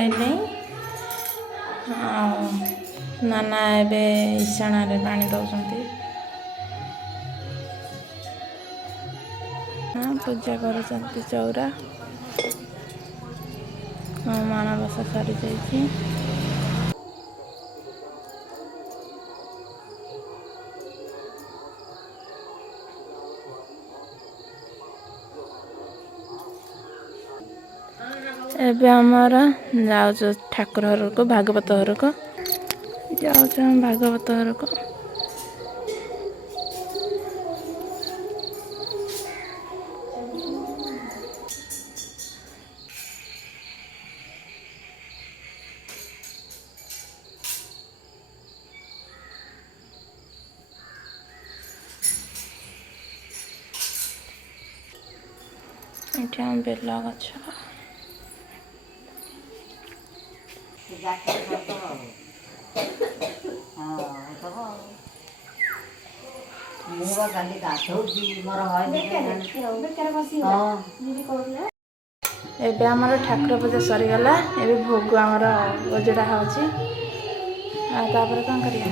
सारे नाना एबे ईशाण पानी दौरान पूजा कर चौरा माणबसा सरी जाइए। एबे आमर जाऊ ठाकुर घर को भागवत घर को जाऊ भागवत घर को ये बेल गछ एबे आमर ठाकुर पूजा सरीगला एबे भोग आमर गजड़ा होची तापर कौन करिया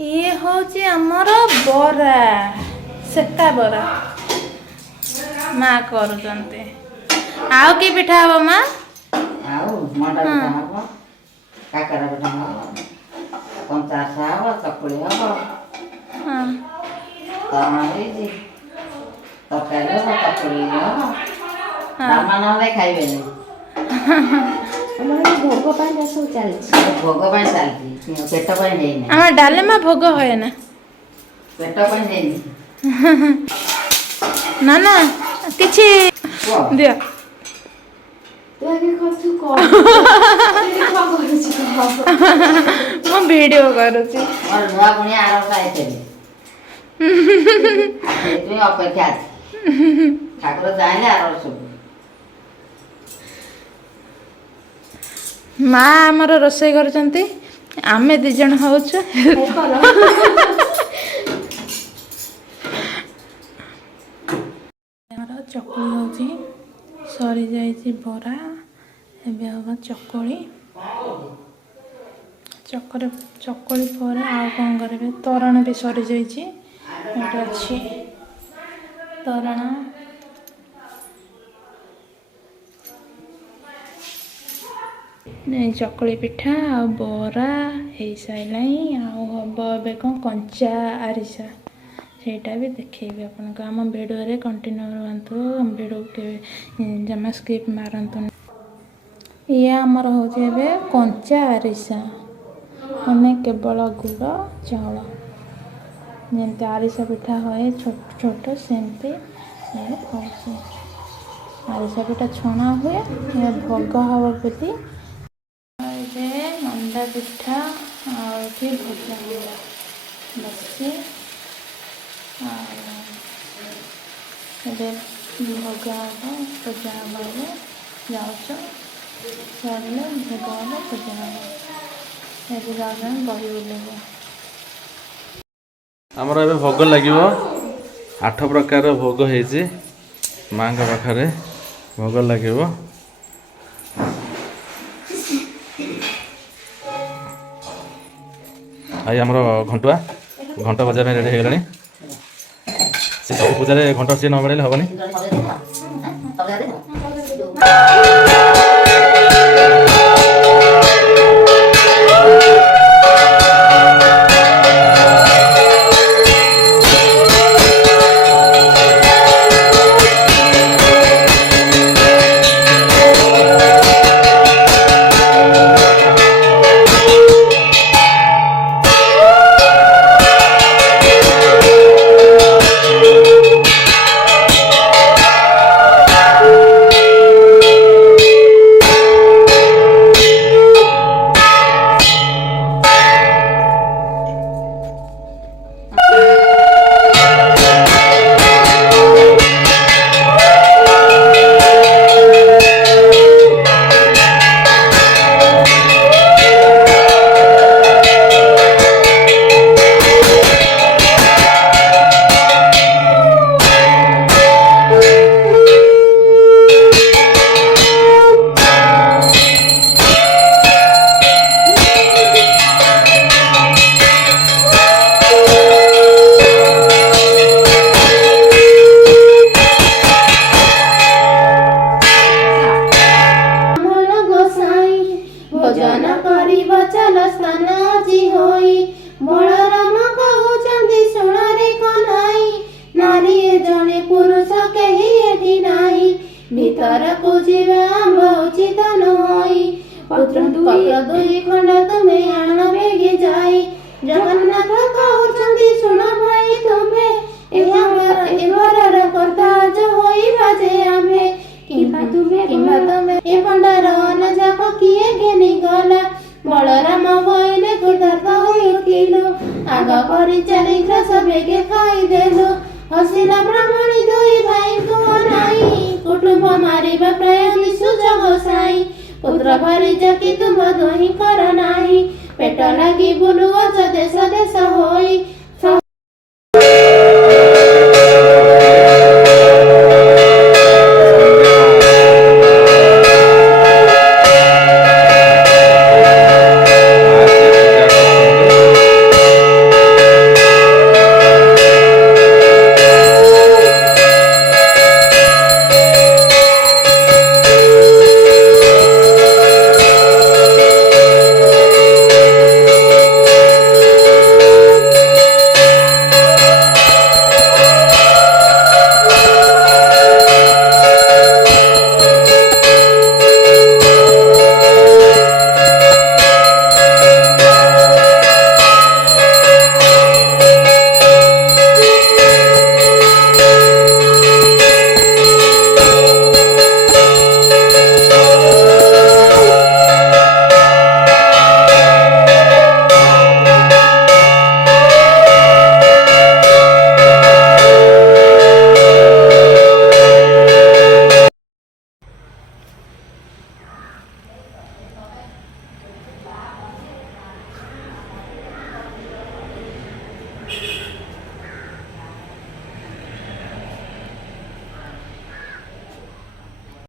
ये होची हमर बरा सेका बरा माँ करूचंते आउ की पिठा हबो माँ आउ मोटा पिठा हबो काकरा पिठा हबो पंचासा हबो चकुली हबो हां तमा हेजी तकाले हबो चकुली हबो रामना ले खाइबे नहीं हमारे भोग पाई सब चलछि भोग पाई चलछि पेट पाई नहीं हमर डालेमा भोग होय ना पेट पाई नहीं ना ना किछि दिया तो आगे कथु को देखा करछि मो वीडियो करूची और नुआ गुणी आरो आइतेली एतु अपेक्षा ठाकुर जाइले आरो सब माँ आमर रोषे करचंती आमे दी जण होछु हमर चकुली होची सरी जाइछि बरा एबे हबा चकुली चकुली पर आ कोन करबे तोरण भी सरी जाइछि एटा अछि तोरण चकुली पिठा आ बरा हो सारे हम कौन कंचा आरिसा सेटा भी देखेबी आपन को आम भिडियो कंटिन्यू रुहतु हम भिडियो के जमा स्किप मारतु ये आमर हूँ कंचा आरिसा मैंने केवल गुड़ चाउल जमती आरिसा पिठा हुए छोट छोट सेमती आरिसा पिठा छणा हुए भोग हम बोली मंडा पिठा और भजा हुआ बसी भोग हम पूजा हम जाऊँ सर भोग हम पूजा हम ये जाऊँ बही बुलेबो आमर ए भोग लगे 8 प्रकार भोग होती माँ पाखे भोग लगे आई आमर घंटुआ घंटा बजा रेडी हो गलानी से सब पूजा घंटा सी न बड़े हेनी ପତ୍ର ଦୁଇ ଖଣ୍ଡ ତୁମେ ଆଣ ବେଗେ ଯାଇ ଜଗନ୍ନାଥ କହୁଛନ୍ତି ଶୁଣ ଭାଇ ତୁମେ ଏ ଘରର କର୍ତ୍ତା ହୋଇବା ଯେ ଆମେ କିମ୍ବା ତୁମେ ଏ ଭଣ୍ଡାର ଅନ୍ନ ଯାକ କିଏ ଘେନି ଗଲା ବଳରାମ ବୋଇଲେ କୃତାର୍ଥ ହୋଇ ଉଠିଲୁ ଆଗ କରି 4 ଗ୍ରାସ ବେଗେ ଖାଇଦେଲୁ ହସିଲା ବ୍ରାହ୍ମଣୀ ଦୁଇ ଭାଇଙ୍କୁ ଅନାଇ କୁଟୁମ୍ବ ମାରିବା ପ୍ରାୟ ନିସୁଯୋଗ ସାଇ ପୁତ୍ର ଭାରିଜା କି ତୁମ ଦୁହିଁଙ୍କର ନାହିଁ ପେଟ ଲାଗି ବୁଲୁଅଛ ଦେଶ ଦେଶ ହୋଇ